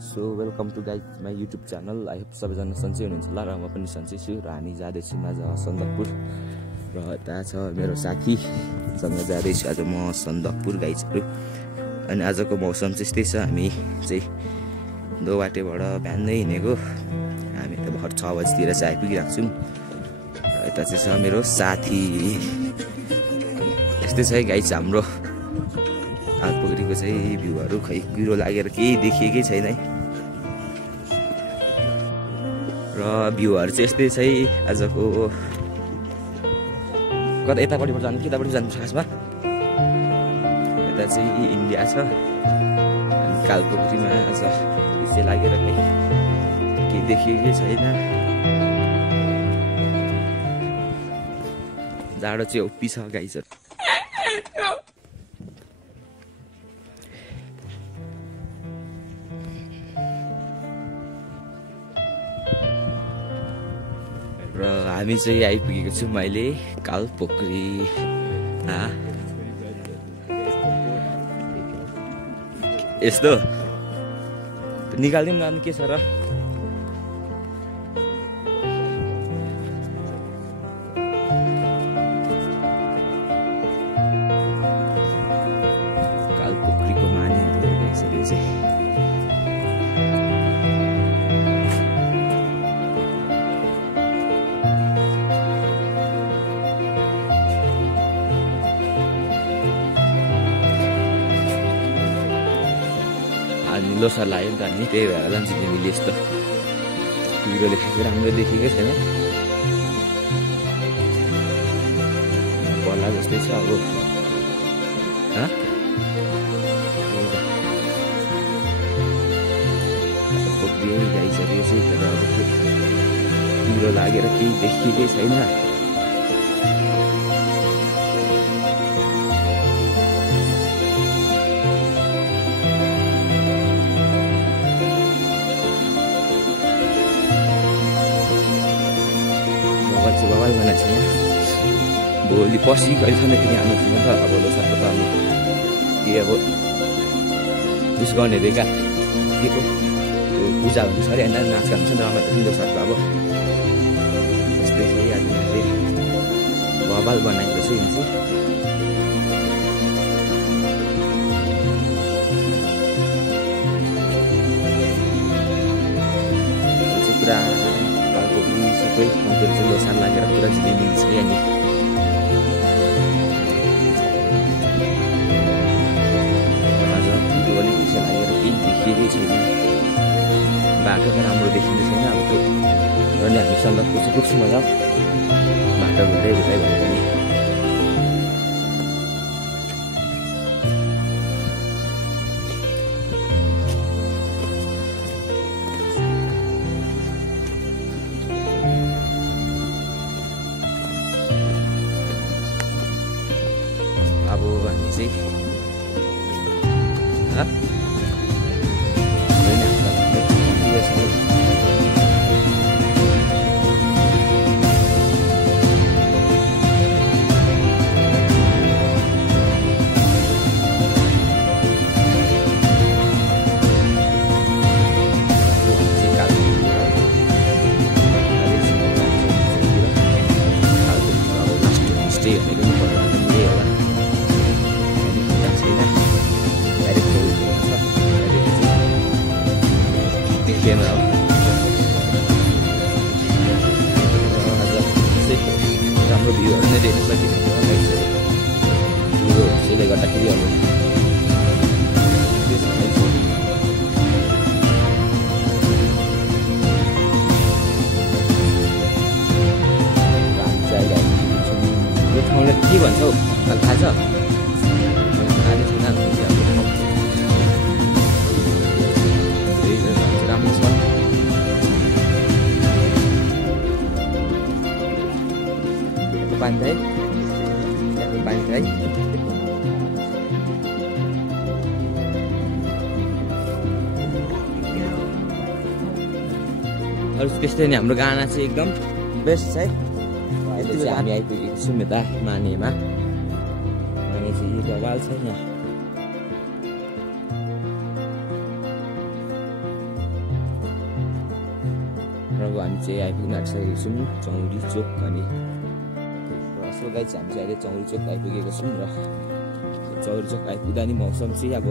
So welcome to guys my YouTube channel. I hope सबैजना सन्चै हुनुहुन्छ होला र म पनि सन्चै छु। र हामी जाँदैछु आज सन्दकपुर र यता छ मेरो साथीसँग जाँदैछु आज म सन्दकपुर गाइजहरू। अनि आजको मौसम चाहिँ यस्तै छ। हामी चाहिँ दोबाटेबाट बिहानै हिँडेको, हामी त भर 6 बजीतिर चाहिँ आइपुगिरहेको छौँ। र यता चाहिँ छ मेरो साथी। यस्तै छ है गाइज हाम्रो कालपोखरीको चाहिँ भ्यूहरू। खै कुहिरो लागेर केही देखिएकै छैन है। र भ्यूहरू चाहिँ यस्तै छ है आजको। कता यतापट्टिबाट जानु कि यतापट्टि जानु खासमा? यता चाहिँ इन्डिया छ अनि कालपोखरीमा आज त्यसै लागेर केही देखिएकै छैन। जाडो चाहिँ ओपी छ गाइजहरू। र हामी चाहिँ आइपुगेको छौँ अहिले कालपोखरी। यस्तो निकालिदिउँ न, अनि के छ र? कालपोखरीको मानिहरू गइसक्यो चाहिँ। अनि लोसार लाग्यो नि त, अनि त्यही भएर जान्छ तिमीले। यस्तो कुहिरो देखेको राम्रो देखेकै छैन, पर्ला जस्तै छ अब। पोखरी गइसक्यो चाहिँ, तर अब कुहिरो लागेर केही देखिएकै छैन। बवाल बनाएको छ यहाँ। भोलि पर्सि कहिलेसम्म फेरि आउनु नि त। अब लोसारको त अब के अब उस गर्ने रेगा के को त्यो पूजा हुन्छ अरे होइन, नाच गान हुन्छ नि त लोसारको। अब त्यस्तै चाहिँ आज चाहिँ बवाल बनाएको छ यहाँ चाहिँ। पुरा कालपोखरी सबै ठाउँतिर चाहिँ लोसार लागेर पुरा झिलिमिली छ यहाँनिर। आज कुहिरो अलिक बेसी लागेर केही देखिएकै छैन। बाटो त राम्रो देखिँदै छैन अब त्यो। र नि हामी सन्दकपुर चाहिँ पुग्छौँ होला बाटो घुम्दै घुम्दै भयो भने। अब हामी चाहिँ स्टे भनेको नि पर्दैन यही होला। देखेन अब राम्रो भ्यूहरू नै देख्न सकिन्छ। त्यसले गर्दाखेरि अब यो ठाउँलाई के भन्छ हौ थाहा छ? राम्रो छ पानी है, पानी है। अरू त्यस्तै नि हाम्रो गाना चाहिँ एकदम बेस्ट छ है। अहिले चाहिँ हामी आइपुगेको छौँ यता मानेमा। माने चाहिँ बवाल छ यहाँ। अब हामी चाहिँ आइपुग्न आँटिसकेको छौँ चौरी चोक अनि असो गाई चाहिँ हामी चाहिँ अहिले चौरी चोक आइपुगेको छौँ र चौरी चोक आइपुग्दा नि मौसम चाहिँ अब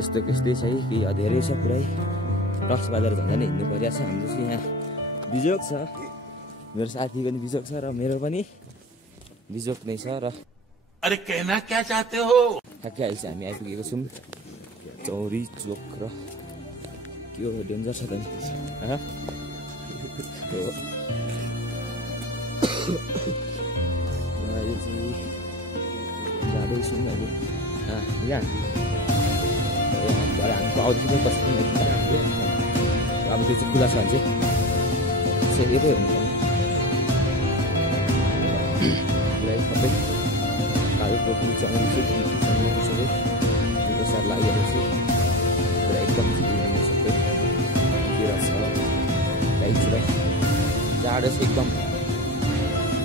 यस्तो त्यस्तै छ है कि धेरै छ पुरै टक्स बाजार झन्डा नै हिँड्नु परिरहेको छ हाम्रो चाहिँ यहाँ बिजोग छ मेरो साथी पनि बिजोग छ र मेरो पनि बिजोग नै छ र अरे कहना क्या चाहते हो ठ्याक्कै अहिले चाहिँ हामी आइपुगेको छौँ चौरी चोक र के हो डेन्जर छ त नि जाँदैछौँ अब यहाँ हाम्रो आउँदैछ अब त्यो चाहिँ खुला छ भने चाहिँ सेकेकै हुन्छ सबै कालो टोपी चौरी सबै साथ लागेको छ पुरा एकदम सबै छ गाइजहरू जाडो चाहिँ एकदम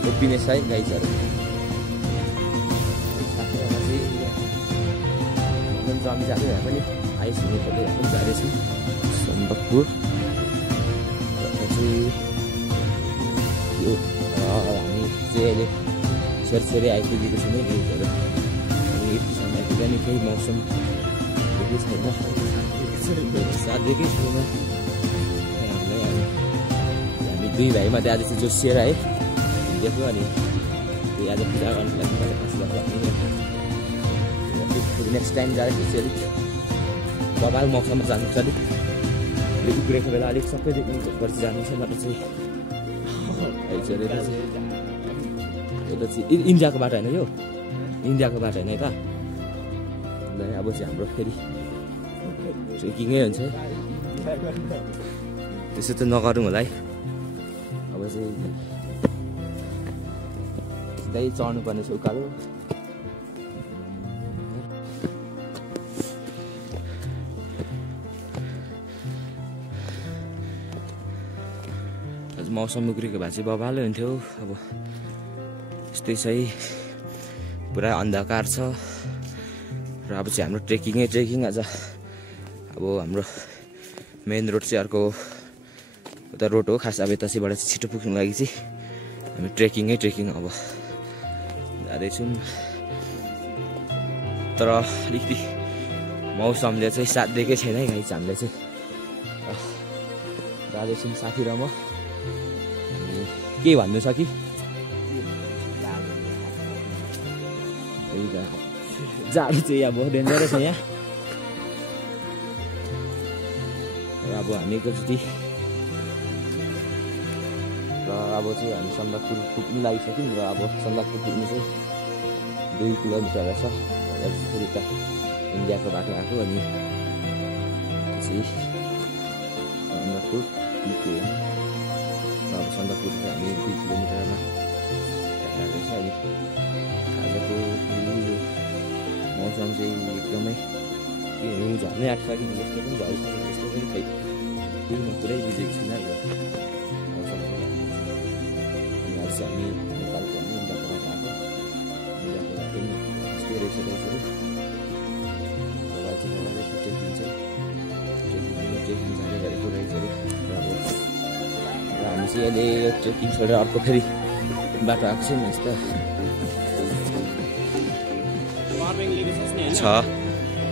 रोपिने छ है गाइजहरू साथीहरूमा चाहिँ जमी जाँदै भए पनि आइस हुने पनि जाँदैछु सन्दकपुर चाहिँ यो हामी चाहिँ अहिले छेरछेरै आइपुगेको छौँ है गाइजहरू अनि यतिसम्म आइपुग्दा नि केही मौसम छैन साथीकै छेउमा हामी दुई भाइमा आज चाहिँ जोसिएर है हिँडेको अनि आज पूजा गर्नु लागि नेक्स्ट टाइम जाँदाखेरि चाहिँ अलिक बबाल मौसममा जानुपर्छ अलिक उक्रेको बेला अलिक सबै देख्नुपर्छ जानुपर्छ नत्र चाहिँ यता चाहिँ इन्डियाको बाटो होइन यो इन्डियाको बाटो होइन है त अब चाहिँ हाम्रो फेरि ट्रेकिङै हुन्छ है त्यसो त नगरौँ होला है अब चाहिँ सिधै चढ्नुपर्ने छ उकालो मौसम उक्रेको भए चाहिँ बबालै हुन्थ्यो अब यस्तै छ है पुरा अन्धकार छ र अब चाहिँ हाम्रो ट्रेकिङ आज अब हाम्रो मेन रोड चाहिँ अर्को उता रोड हो खास अब यतासिबाट चाहिँ छिटो पुग्नु लागि चाहिँ हामी ट्रेकिङ अब जाँदैछौँ तर अलिकति मौसमले चाहिँ साथ दिएकै छैन है गाइस हामीलाई चाहिँ जाँदैछौँ साथी र म के भन्नु छ कि जाडो चाहिँ अब डेन्जरै छ यहाँ र अब हामी एकचोटि र अब चाहिँ हामी सन्दकपुर पुग्नु लागिसक्यौँ र अब सन्दकपुर पुग्नु चाहिँ 2 किलोमिटर रहेछ फेरि त इन्डियाको बाटो आएको अनि चाहिँ सन्दकपुर पुग्यो अब सन्दकपुर चाहिँ हामी 2 किलोमिटरमा रहेछ अनि आजको मौसम चाहिँ एकदमै हिउँ झर्नै आँटिसक्यो जस्तो पनि झरिसक्यो जस्तो पनि खै हिउँमा पुरै भिजेको छैन मौसम चाहिँ हामी नेपालको पनि इन्डियाको बाटो आएको इन्डियाको बाटो पनि यस्तै रहेछ रहेछ मोबाइल चाहिँ रहेछ ट्रेकिङ जाँदै गरेको रहेछहरू र अब हामी चाहिँ अहिले ट्रेकिङ छोडेर अर्को फेरि बाटो आएको छैन यस्तो छ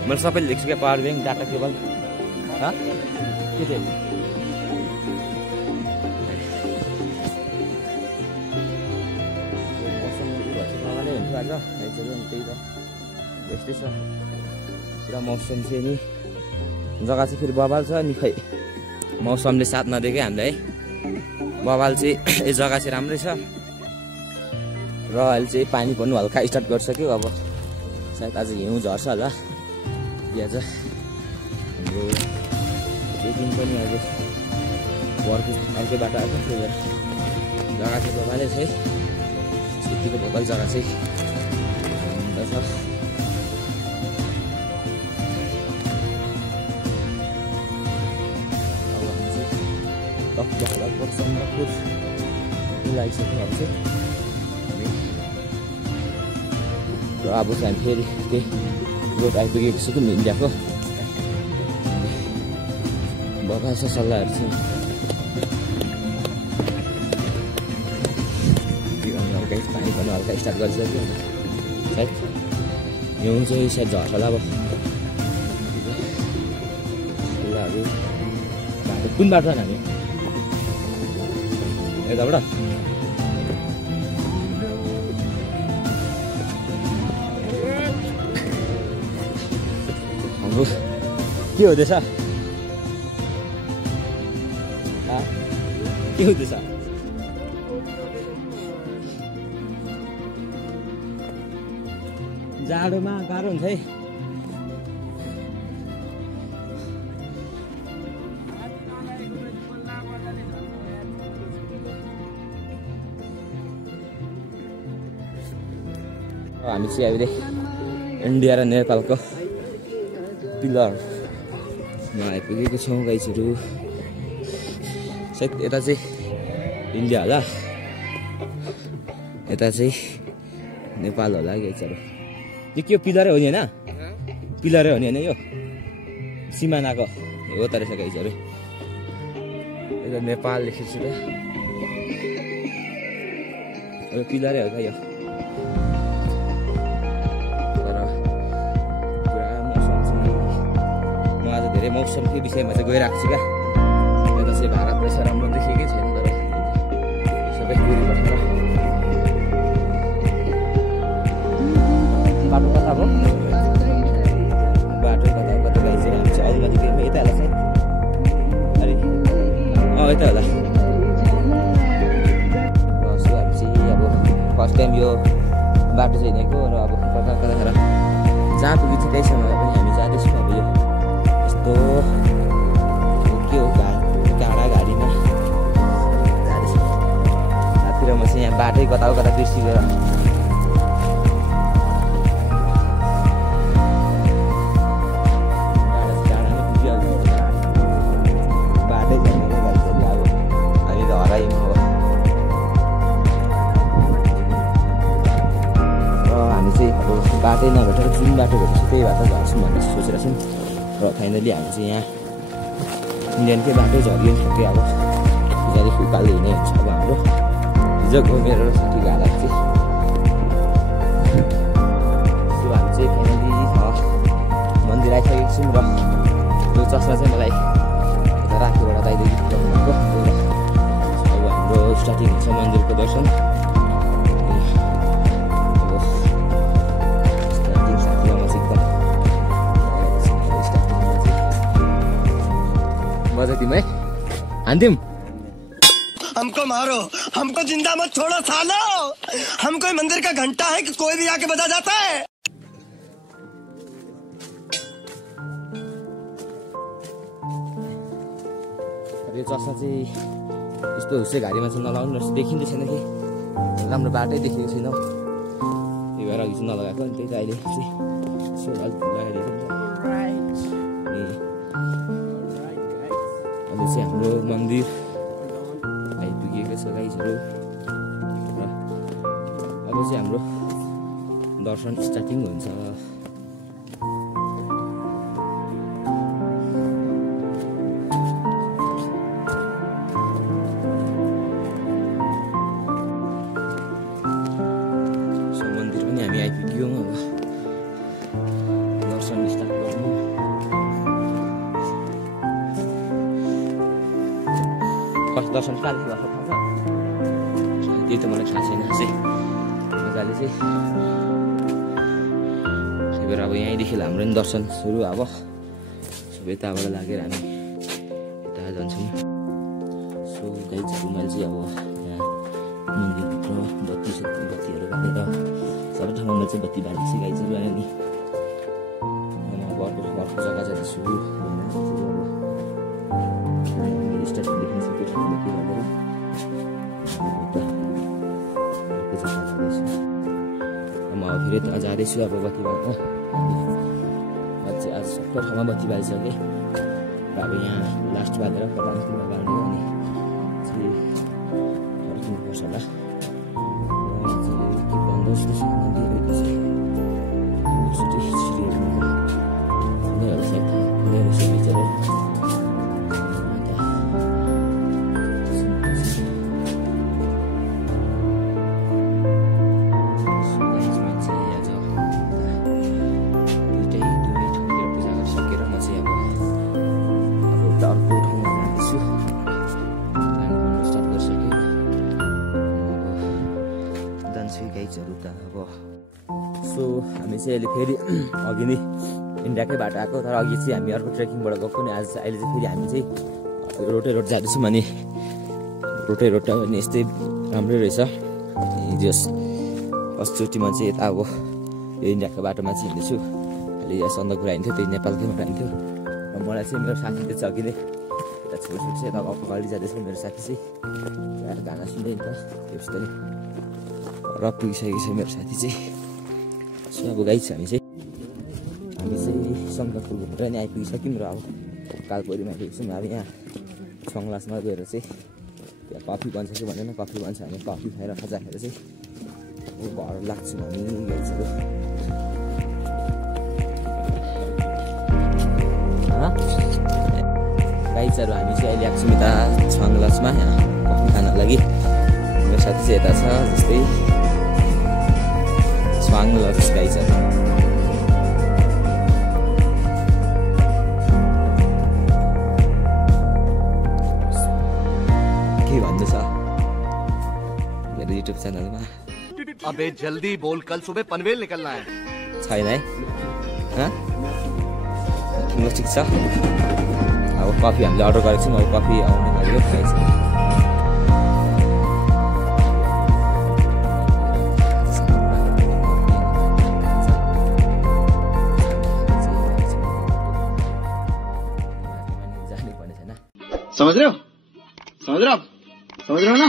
मैले सबैले लेख्छु क्या पावर ब्याङ्क डाटा केबल के थियो मौसम नगरै हुन्छ आज त्यही त यस्तै छ पुरा मौसम चाहिँ नि जग्गा चाहिँ फेरि बबाल छ नि खै मौसमले साथ नदिएकै हामीलाई है बबाल चाहिँ यो जग्गा चाहिँ राम्रै छ र अहिले चाहिँ पानी पर्नु हल्का स्टार्ट गरिसक्यो अब सायद आज हिउँ झर्छ होला आज हाम्रो ट्रेकिङ पनि अब अर्कै बाटो आएको थियो जग्गा चाहिँ बबालै छ है यतिको भोकल जग्गा चाहिँ छ अब हामी चाहिँ लगभग सन्दकपुर लागिसक्यो अब चाहिँ र अब चाहिँ हामी फेरि त्यही रोड आइपुगेको छु कि इन्डियाको बबाल छ सल्लाहहरू चाहिँ गाइस पानी पर्नु हल्का स्टार्ट गरिसक्यो सायद हिउँ चाहिँ सायद झर्छ होला अब खुल्लाहरू बाटो कुन बाटो जाने हामी यताबाट हाम्रो के हुँदैछ के हुँदैछ जाडोमा गाह्रो हुन्छ है हामी चाहिँ अहिले इन्डिया र नेपालको पिलरमा आइपुगेको छौँ गाइसहरू सायद यता चाहिँ इन्डिया होला यता चाहिँ नेपाल होला गाइसहरू यो के पिलरै हो नि होइन पिलरै हो नि होइन यो सिमानाको हो त रहेछ गाइसहरू यो नेपाल लेखेको छु त यो पिलरै हो क्या यो धेरै मौसमको विषयमा चाहिँ गइरहेको छु क्या यता चाहिँ भारत रहेछ राम्रो देखेकै छैन तर सबै टुरिस्ट बाटो कता हो बाटो कता कता गाइसहरू हामी चाहिँ अलिकति गेम यता होला सायद अरे यता होला सो हामी चाहिँ अब फर्स्ट टाइम यो बाटो चाहिँ हिँडेको र अब कता कताखेर जहाँ पुगेको थियो त्यही समयमा पनि हामी जाँदैछौँ अब यो के हो गाडा गाडीमा जाँदैछ रातिर म चाहिँ यहाँ बाटै कता कता बिर्सिगयो डाँडामा पुग्यो बाटै जाने गाडीहरू अब हामी त हरायौँ हो र हामी चाहिँ अब बाटै नभेटेर जुन बाटो भेटेछ त्यही बाटो झर्छौँ भन्ने सोचेर छौँ र फाइनली हामी चाहिँ यहाँ इन्डियनकै बाटो झरियो सक्यो अब पछाडि उकालो हिँड्ने हुन्छ अब हाम्रो हिजोको मेरो साथी गाला चाहिँ हामी चाहिँ फाइनली मन्दिर आइसकेको छौँ र यो चस्मा चाहिँ मलाई यता राखीबाट दाइले गिफ्ट गर्नुभएको अब हाम्रो स्टार्टिङ हुन्छ मन्दिरको दर्शन है अंतिम हमको मारो हमको जिंदा मत छोड़ो सालो हम कोई मंदिर का घंटा है कि कोई भी आके बजा जाता है यो चस्मा चाहिँ यस्तो हुसे घारीमा चाहिँ नलाउनु रहेछ देखिँदै छैन कि राम्रो बाटै देखेको छैन त्यही भएर अघि चाहिँ नलगाएको अनि त्यही त अहिले चाहिँ लगाइदिएको चाहिँ हाम्रो मन्दिर आइपुगेको छ गाइसहरू र अब चाहिँ हाम्रो दर्शन स्टार्टिङ हुन्छ मन्दिर पनि हामी आइपुग्यौँ अब दर्शन स्टार्ट गर्नु फर्स्ट दर्शन कहाँदेखि भएको थाहा छ त्यही त मलाई थाहा छैन चाहिँ मजाले चाहिँ त्यही भएर अब यहीँदेखि हाम्रो पनि दर्शन सुरु अब सबै यताबाट लागेर हामी यता जान्छौँ सो गाइजहरू मैले चाहिँ अब यहाँ मन्दिरभित्र बत्तीहरू बालेर सबै ठाउँमा मैले चाहिँ बत्ती बालेको छु गाइजहरू आयो नि अब अर्को जग्गा जाँदैछु स्टार्टिङदेखि सबै ठाउँमा के भनेर म अब फेरि त्यहाँ जाँदैछु अब बत्ती बाल्न आज सबै ठाउँमा बत्ती बालिसकेँ र अब यहाँ लास्ट बालेर अन्तिममा बाल्ने अनि चाहिँ फर्किनुपर्छ होला के भन्दा हामी चाहिँ अहिले फेरि अघि नै इन्डियाकै बाटो आएको, तर अघि चाहिँ हामी अर्को ट्रेकिङबाट गएको नि। आज अहिले चाहिँ फेरि हामी चाहिँ रोटै रोड जाँदैछौँ। अनि रोटै रोड पनि यस्तै राम्रै रहेछ। जस फर्स्टचोटिमा चाहिँ यता अब यो इन्डियाको बाटोमा चाहिँ हिँड्दैछु। अहिले यहाँ सन्दकपुर आइन्थ्यो, त्यही नेपालकैबाट आइन्थ्यो। र मलाई चाहिँ मेरो साथीले चाहिँ अघि नै यता छेउछेउ चाहिँ यता अगाडि जाँदैछ। मेरो साथी चाहिँ गाना सुन्दै नि त त्यस्तो नि र पुगिसकेको छ मेरो साथी चाहिँ। सो अब गाइस हामी चाहिँ सन्दकपुर घुमेर नि आइपुगिसक्यौँ र अब कालपोरीमा आइपुग्छौँ। अब यहाँ छङ्लासमा गएर चाहिँ त्यहाँ कफी बन्छ कि भनेन, कफी बन्छ भने कफी खाएर खाजा खाएर चाहिँ घर लाग्छौँ हामी गाइसहरू। गाइसहरू हामी चाहिँ अहिले आएको छौँ यता छङ्लासमा कफी खानको लागि। मेरो साथी चाहिँ यता छ जस्तै छङ्लास गाइसहरू। मेरो युट्युब च्यानलमा अबे जल्दी बोल, कल सुबह पनवेल निकलना है। छैन है ठिक छ। अब कफी हामीले अर्डर गरेको छौँ, अब कफी आउने गऱ्यो। समझ रहे हो ना?